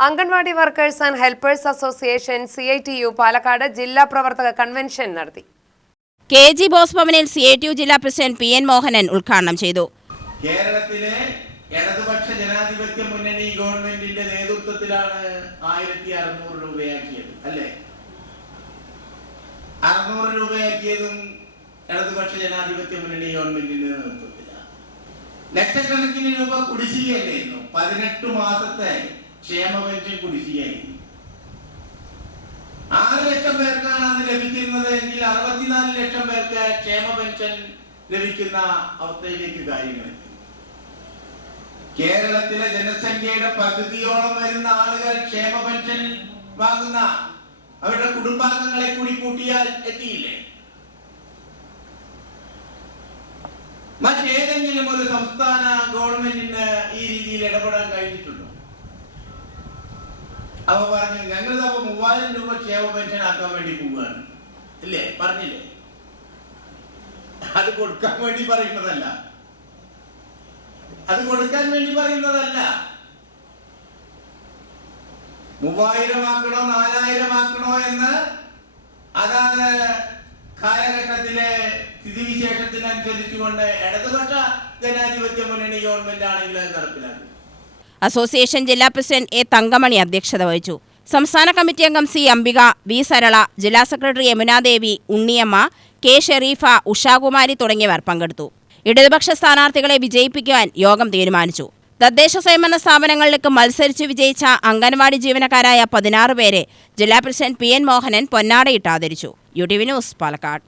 Anganwadi workers and helpers association CITU Palakkad ജില്ലാ പ്രവർത്തക convention നടത്തി. KG ബോസ് ഭവനിൽ CITU ജില്ലാ പ്രസിഡന്റ് PN മോഹനൻ ഉദ്ഘാടനം ചെയ്തു. കേരളത്തിലെ ഇടതുപക്ഷ ജനാധിപത്യ മുന്നണി ഗവൺമെന്റിന്റെ നേതൃത്വത്തിലാണ് 1600 രൂപയാക്കിയത് അല്ലേ? 600 രൂപയാക്കിയതും ഇടതുപക്ഷ ജനാധിപത്യ മുന്നണി ഗവൺമെന്റിന്റെ നേതൃത്വത്തിലാണ്. ലക്ഷക്കണക്കിന് രൂപ കുടിശ്ശികയല്ലായിരുന്നു. 18 മാസത്തെ ക്ഷേമ പെൻഷൻ കുടിശ്ശികയായിരുന്നു. 6 ലക്ഷം പേർക്കാണ് അത് ലഭിക്കുന്നത് എങ്കിൽ 64 ലക്ഷം പേർക്ക് ക്ഷേമ പെൻഷൻ ലഭിക്കുന്ന അവസ്ഥയിലേക്ക് കാര്യങ്ങൾ. കേരളത്തിലെ ജനസംഖ്യയുടെ പകുതിയോളം വരുന്ന ആളുകൾ ക്ഷേമ പെൻഷൻ വാങ്ങുന്ന അവരുടെ കുടുംബാംഗങ്ങളെ കൂടി കൂട്ടിയാൽ എത്തിയില്ലേ? മറ്റേതെങ്കിലും ഒരു സംസ്ഥാന ഗവൺമെന്റിന് ഈ രീതിയിൽ ഇടപെടാൻ കഴിഞ്ഞിട്ടുണ്ടോ? അവ പറഞ്ഞു ഞങ്ങളിതപ്പോ 3000 രൂപ ക്ഷേമ പെൻഷൻ ആക്കാൻ വേണ്ടി പോവുകയാണ് ഇല്ലേ? പറഞ്ഞില്ലേ? അത് കൊടുക്കാൻ വേണ്ടി പറയുന്നതല്ല, അത് കൊടുക്കാൻ വേണ്ടി പറയുന്നതല്ല. 3000 ആക്കണോ 4000 ആക്കണോ എന്ന് അതാണ് കാലഘട്ടത്തിലെ സ്ഥിതിവിശേഷത്തിനനുസരിച്ചുകൊണ്ട് ഇടതുപക്ഷ ജനാധിപത്യ മുന്നണി ഗവൺമെന്റ് ആണെങ്കിൽ അത് നടപ്പിലാക്കും. അസോസിയേഷൻ ജില്ലാ പ്രസിഡന്റ് A തങ്കമണി അധ്യക്ഷത വഹിച്ചു. സംസ്ഥാന കമ്മിറ്റി അംഗം C അംബിക, V സരള, ജില്ലാ സെക്രട്ടറി യമുനാദേവി, ഉണ്ണിയമ്മ, K ഷെരീഫ, ഉഷാകുമാരി തുടങ്ങിയവർ പങ്കെടുത്തു. ഇടതുപക്ഷ സ്ഥാനാർത്ഥികളെ വിജയിപ്പിക്കുവാൻ യോഗം തീരുമാനിച്ചു. തദ്ദേശ സ്വയംഭരണ സ്ഥാപനങ്ങളിലേക്ക് മത്സരിച്ച് വിജയിച്ച അംഗൻവാടി ജീവനക്കാരായ 16 പേരെ ജില്ലാ പ്രസിഡന്റ് PN മോഹനൻ പൊന്നാടയിട്ട് ആദരിച്ചു. UTV news Palakkad.